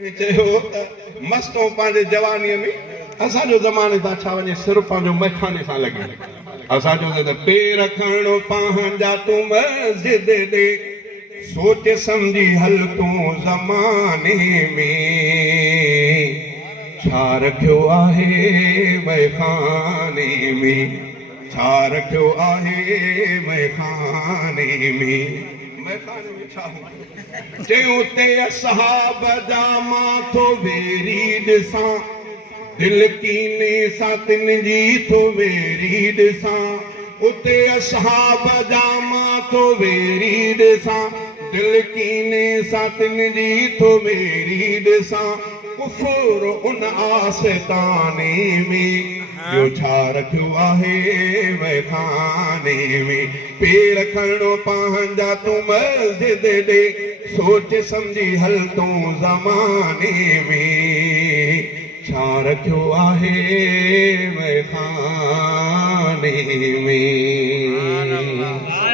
मस्तों पंहिंजे जवानीअ में असांजो ज़माने सां छा वञे सिर्फ़ु पंहिंजो मैखाने सां लॻे असांजो त पेर खणो पंहिंजा तूं मस्जिद ॾे सोच सम्झी हल तूं ज़माने में छा रखियो आहे मैखाने में छा रखियो आहे मैखाने में मैखाने में छा चयूं ते असहाब जा मां थो वेरी ॾिसां दिल कीने सां तिन जी थो वेरी ॾिसां उते असहाब जा मां थो वेरी ॾिसां दिल कीने सां तिन जी थो वेरी ॾिसां कुफर उन आसताने में जो छा रखियो आहे मैखाने में पेर खणो पंहिंजा तूं मस्जिद ॾे सोच सम्झी हल तूं ज़माने में छा रखियो आहे मैखाने में।